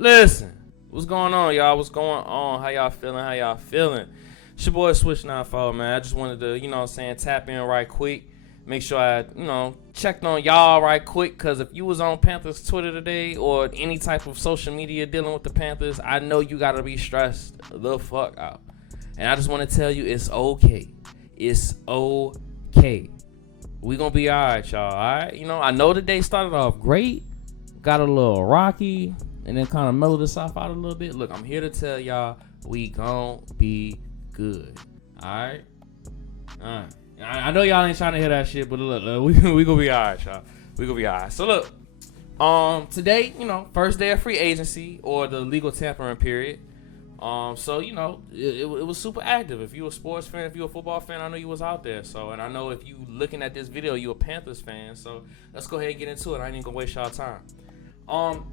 Listen, what's going on, y'all? What's going on? How y'all feeling? It's your boy SWISHNINEFOUR, man. I just wanted to, tap in right quick. Make sure I, checked on y'all right quick. Because if you was on Panthers Twitter today or any type of social media dealing with the Panthers, I know you got to be stressed the fuck out. And I just want to tell you it's okay. It's okay. We going to be all right, y'all, all right? I know the day started off great. Got a little rocky. And then kind of mellowed us off out a little bit. Look, I'm here to tell y'all we gon' be good. Alright? Alright. I know y'all ain't trying to hear that shit, but look, we gonna be alright, y'all. We gonna be alright. So look, today, first day of free agency or the legal tampering period. So, it was super active. If you a sports fan, if you a football fan, I know you was out there. So, and I know if you looking at this video, you a Panthers fan. So let's go ahead and get into it. I ain't even gonna waste y'all time.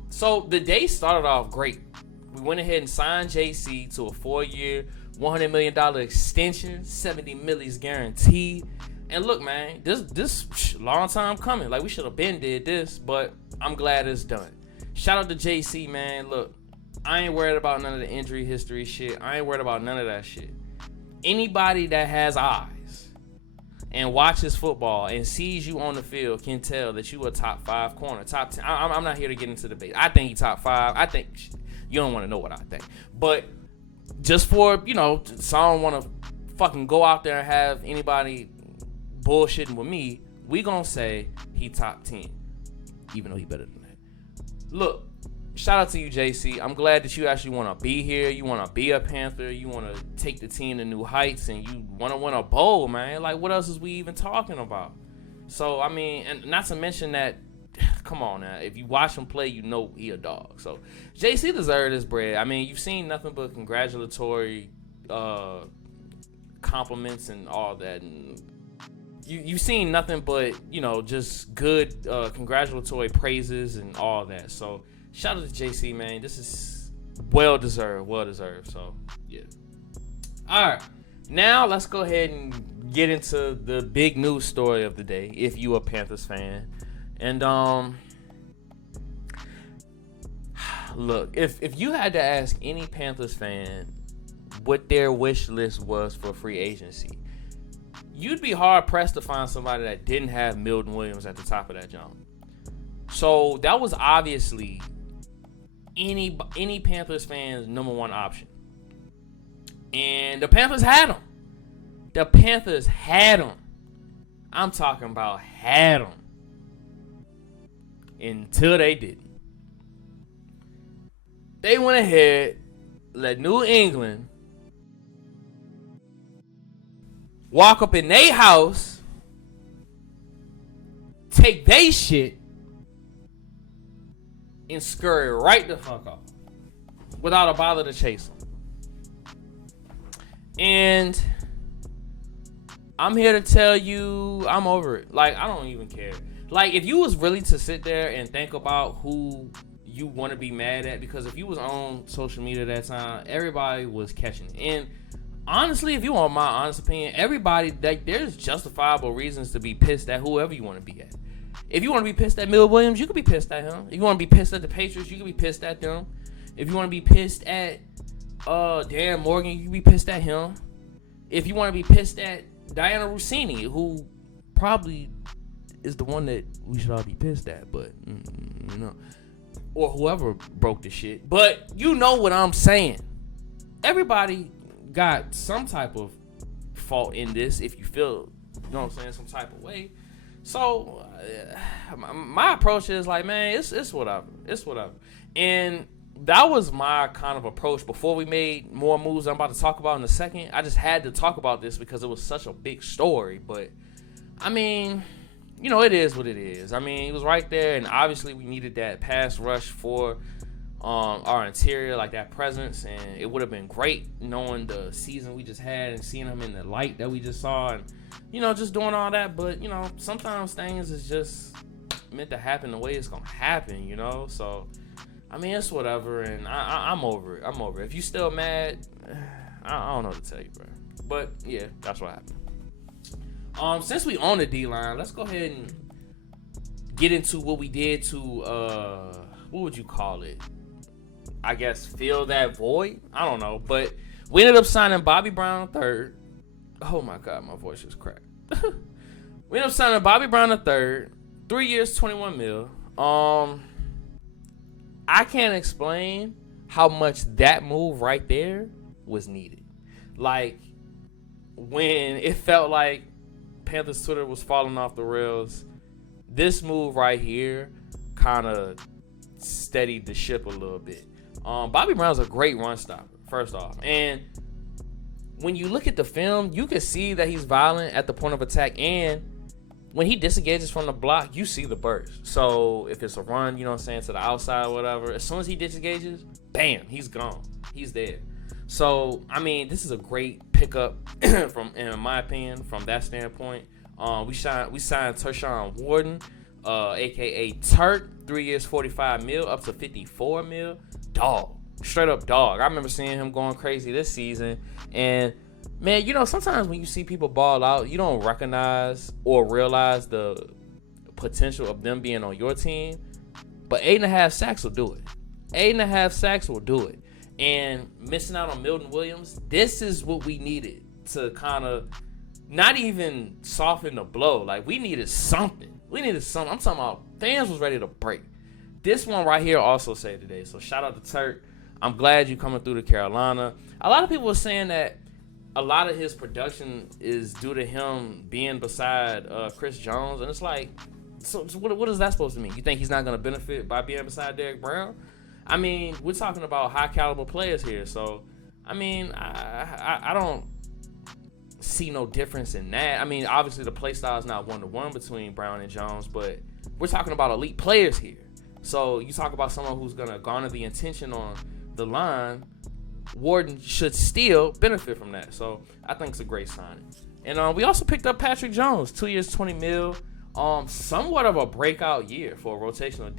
So the day started off great. We went ahead and signed jaycee to a 4-year, $100 million extension, 70 millies guaranteed. And look, man, this long time coming. Like, we should have been did this, but I'm glad it's done. Shout out to jaycee, man. Look, I ain't worried about none of the injury history shit. I ain't worried about none of that shit. Anybody that has eyes and watches football and sees you on the field can tell that you a top 5 corner, top 10. I'm not here to get into debate. I think he top 5. I think you don't want to know what I think. But just for, so I don't want to fucking go out there and have anybody bullshitting with me, we gonna say he top 10, even though he better than that. Look, shout out to you, jaycee. I'm glad that you actually want to be here. You want to be a Panther. You want to take the team to new heights, and you want to win a bowl, man. Like, what else is we even talking about? So, I mean, and not to mention that, come on now. If you watch him play, you know he a dog. So, jaycee deserved his bread. I mean, you've seen nothing but congratulatory compliments and all that. And you've seen nothing but, just good congratulatory praises and all that. So, shout out to jaycee, man. This is well deserved. So, yeah. All right. Now, let's go ahead and get into the big news story of the day, if you a Panthers fan. And, look, if you had to ask any Panthers fan what their wish list was for free agency, you'd be hard-pressed to find somebody that didn't have Milton Williams at the top of that jump. So, that was obviously any Panthers fan's number one option. And the Panthers had him. I'm talking about had him. Until they didn't. They went ahead, let New England walk up in their house, take they shit, and scurry right the fuck off without a bother to chase them. And I'm here to tell you, I'm over it. Like, I don't even care. Like, if you was really to sit there and think about who you want to be mad at, because if you was on social media that time, everybody was catching it. And honestly, if you want my honest opinion, everybody, like, there's justifiable reasons to be pissed at whoever you want to be at. If you want to be pissed at Milton Williams, you could be pissed at him. If you want to be pissed at the Patriots, you could be pissed at them. If you want to be pissed at Dan Morgan, you could be pissed at him. If you want to be pissed at Diana Rossini, who probably is the one that we should all be pissed at, but or whoever broke the shit. But you know what I'm saying. Everybody got some type of fault in this, if you feel, some type of way. So my approach is like, man, it's whatever. And that was my kind of approach before we made more moves I'm about to talk about in a second. I just had to talk about this because it was such a big story. But, I mean, it is what it is. I mean, it was right there, and obviously we needed that pass rush for our interior, like that presence, and it would have been great knowing the season we just had and seeing him in the light that we just saw and, just doing all that. But, sometimes things is just meant to happen the way it's going to happen, So, I mean, it's whatever, and I'm over it. If you still mad, I don't know what to tell you, bro. But, yeah, that's what happened. Since we on the D-line, let's go ahead and get into what we did to, what would you call it? I guess, fill that void. I don't know. But we ended up signing Bobby Brown III. Oh, my God. My voice just cracked. We ended up signing Bobby Brown III. 3 years, $21 million. I can't explain how much that move right there was needed. Like, when it felt like Panthers Twitter was falling off the rails, this move right here kind of steadied the ship a little bit. Bobby Brown's a great run stopper, first off. And when you look at the film, you can see that he's violent at the point of attack. And when he disengages from the block, you see the burst. So if it's a run, you know what I'm saying, to the outside or whatever, as soon as he disengages, bam, he's gone. He's there. So, I mean, this is a great pickup from, in my opinion, from that standpoint. We signed Tershawn Wharton, aka Turk, 3 years, $45 million, up to $54 million. Dog, straight up dog. I remember seeing him going crazy this season. And man, you know, sometimes when you see people ball out, you don't recognize or realize the potential of them being on your team. But 8.5 sacks will do it. 8.5 sacks will do it. And missing out on Milton Williams, this is what we needed to kind of not even soften the blow. Like, we needed something. I'm talking about fans was ready to break. This one right here also saved the day. So shout out to Turk. I'm glad you coming through to Carolina. A lot of people were saying that a lot of his production is due to him being beside Chris Jones. And it's like, so what is that supposed to mean? You think he's not going to benefit by being beside Derrick Brown? I mean, we're talking about high caliber players here. So, I mean, I don't see no difference in that. I mean, obviously the play style is not 1-to-1 between Brown and Jones, but we're talking about elite players here. So you talk about someone who's going to garner the attention on the line, Wharton should still benefit from that. So I think it's a great signing. And we also picked up Patrick Jones, 2 years, $20 million. Somewhat of a breakout year for a rotational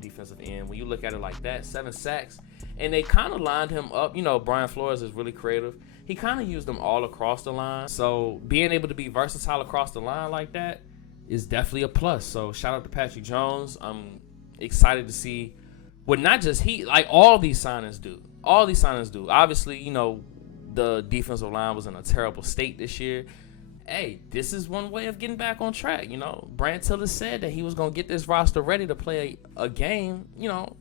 defensive end. When you look at it like that, 7 sacks. And they kind of lined him up. You know, Brian Flores is really creative. He kind of used them all across the line. So being able to be versatile across the line like that is definitely a plus. So shout out to Patrick Jones. I'm excited to see what not just he, like all these signings do. All these signings do. Obviously, you know, the defensive line was in a terrible state this year. Hey, this is one way of getting back on track. You know, Brand Tiller said that he was going to get this roster ready to play a game, you know,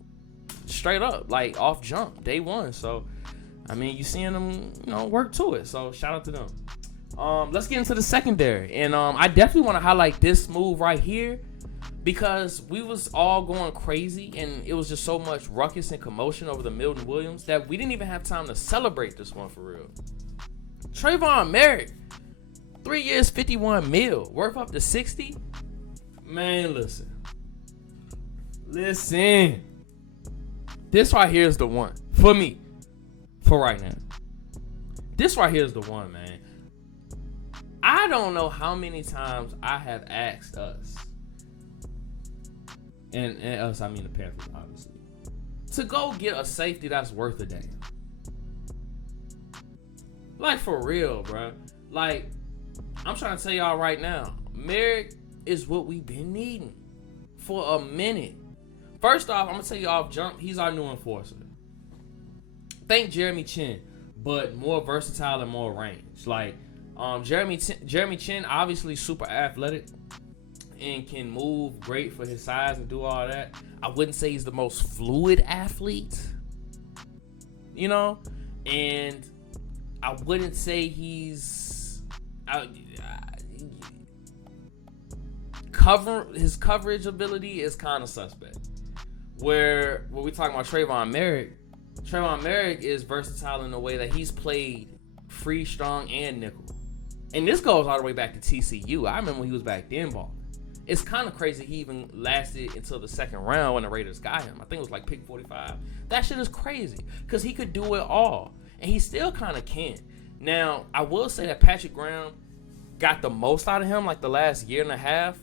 straight up, like off jump, day one. So, I mean, you seeing them, you know, work to it. So, shout out to them. Let's get into the secondary. And I definitely want to highlight this move right here because we was all going crazy and it was just so much ruckus and commotion over the Milton Williams that we didn't even have time to celebrate this one for real. Trevon Moehrig, 3 years, $51 million, worth up to 60. Man, listen. This right here is the one for me, for right now. This right here is the one, man. I don't know how many times I have asked us, and us, I mean the Panthers, obviously, to go get a safety that's worth a damn. Like, for real, bro. Like, I'm trying to tell y'all right now, Moehrig is what we've been needing for a minute. First off, I'm going to tell you off jump, he's our new enforcer. Think Jeremy Chin, but more versatile and more range. Like, Jeremy Chin, obviously super athletic and can move great for his size and do all that. I wouldn't say he's the most fluid athlete, you know? And I wouldn't say he's... his coverage ability is kind of suspect. Where when we talking about Trevon Moehrig is versatile in the way that he's played free, strong, and nickel. And this goes all the way back to TCU. I remember when he was back then balling. It's kind of crazy he even lasted until the second round when the Raiders got him. I think it was like pick 45. That shit is crazy because he could do it all. And he still kind of can. Now, I will say that Patrick Graham got the most out of him like the last year and a half,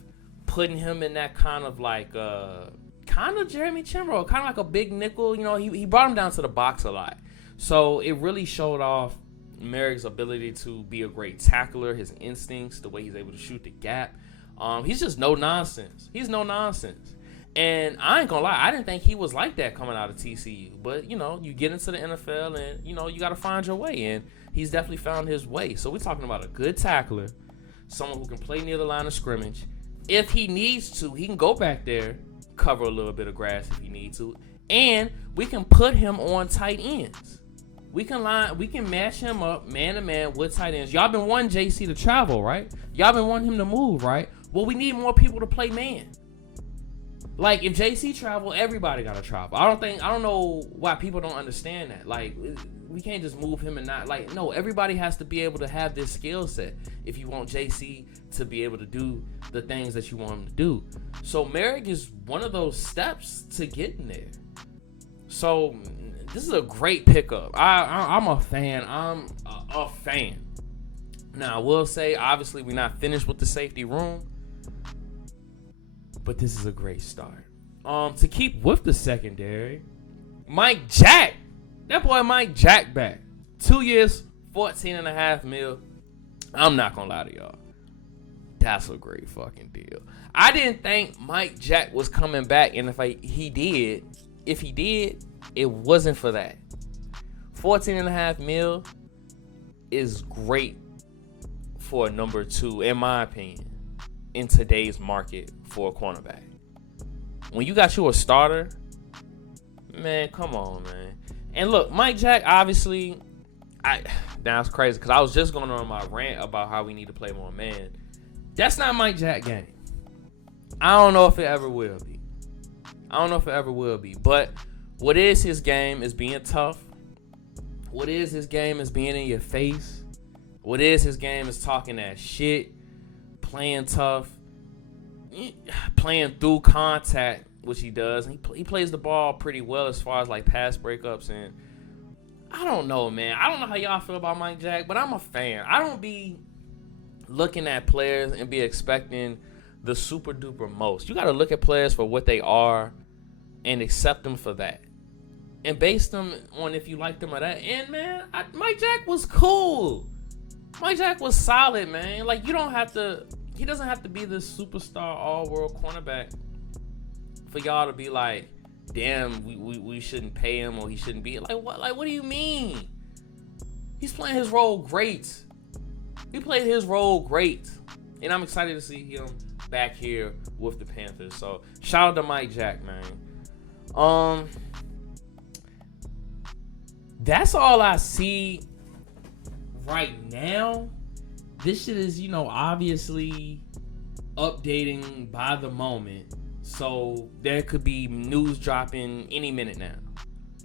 putting him in that kind of like kind of Jeremy Chimbrow, kind of like a big nickel. You know, he brought him down to the box a lot. So it really showed off Moehrig's ability to be a great tackler, his instincts, the way he's able to shoot the gap. He's just no nonsense. He's no nonsense. And I ain't gonna lie, I didn't think he was like that coming out of TCU. But, you know, you get into the NFL and, you know, you got to find your way. And he's definitely found his way. So we're talking about a good tackler, someone who can play near the line of scrimmage. If he needs to, he can go back there, cover a little bit of grass if he needs to. And we can put him on tight ends. We can match him up man to man with tight ends. Y'all been wanting jaycee to travel, right? Y'all been wanting him to move, right? Well, we need more people to play man. Like, if jaycee travel, everybody gotta travel. I don't know why people don't understand that. Like, we can't just move him and not, like, no, everybody has to be able to have this skill set if you want jaycee to be able to do the things that you want him to do. So moehrig is one of those steps to getting there. So this is a great pickup. I'm a fan. I'm a fan. Now, I will say, obviously, we're not finished with the safety room, but this is a great start. To keep with the secondary, Mike Jack. That boy Mike Jack back. 2 years, $14.5 million. I'm not gonna lie to y'all. That's a great fucking deal. I didn't think Mike Jack was coming back, and if he did, it wasn't for that. $14.5 million is great for a number 2, in my opinion, in today's market for a cornerback. When you got you a starter, man, come on, man. And look, Mike Jack, obviously, now it's crazy because I was just going on my rant about how we need to play more man. That's not Mike Jack game. I don't know if it ever will be. But what is his game is being tough. What is his game is being in your face. What is his game is talking that shit, playing tough, playing through contact, which he does. He plays the ball pretty well as far as like pass breakups. And I don't know, man. I don't know how y'all feel about Mike Jack, but I'm a fan. I don't be looking at players and be expecting the super duper most. You got to look at players for what they are and accept them for that. And base them on if you like them or that. And, man, Mike Jack was cool. Mike Jack was solid, man. Like, he doesn't have to be this superstar all-world cornerback for y'all to be like, damn, we shouldn't pay him or he shouldn't be. Like, what do you mean? He's playing his role great. He played his role great. And I'm excited to see him back here with the Panthers. So, shout out to Mike Jack, man. That's all I see right now. This shit is, obviously updating by the moment. So there could be news dropping any minute now.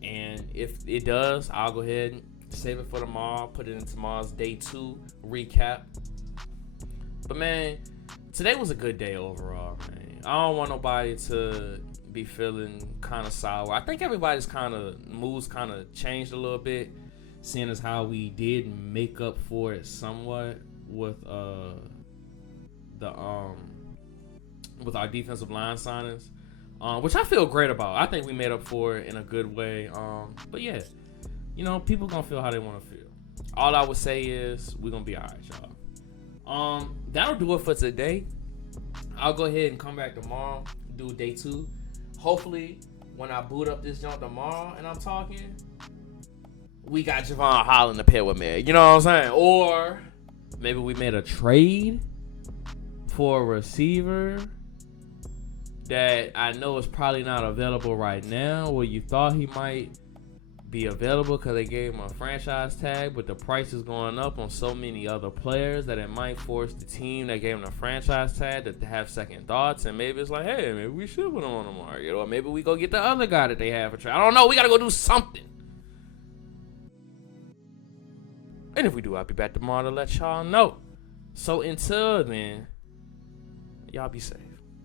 And if it does, I'll go ahead and save it for tomorrow. Put it in tomorrow's day 2 recap. But, man, today was a good day overall, man. I don't want nobody to be feeling kind of sour. I think everybody's moods kind of changed a little bit, seeing as how we did make up for it somewhat with our defensive line signings, which I feel great about. I think we made up for it in a good way. But yeah, people gonna feel how they want to feel. All I would say is we're gonna be all right, y'all. That'll do it for today. I'll go ahead and come back tomorrow, do day 2. Hopefully, when I boot up this jump tomorrow and I'm talking, we got Javon Holland to pair with me. You know what I'm saying? Or maybe we made a trade for a receiver that I know is probably not available right now, where you thought he might be available because they gave him a franchise tag, but the price is going up on so many other players that it might force the team that gave him the franchise tag to have second thoughts, and maybe it's like, hey, maybe we should put him on the market, or maybe we go get the other guy that they have for trade. I don't know. We got to go do something. And if we do, I'll be back tomorrow to let y'all know. So until then, y'all be safe.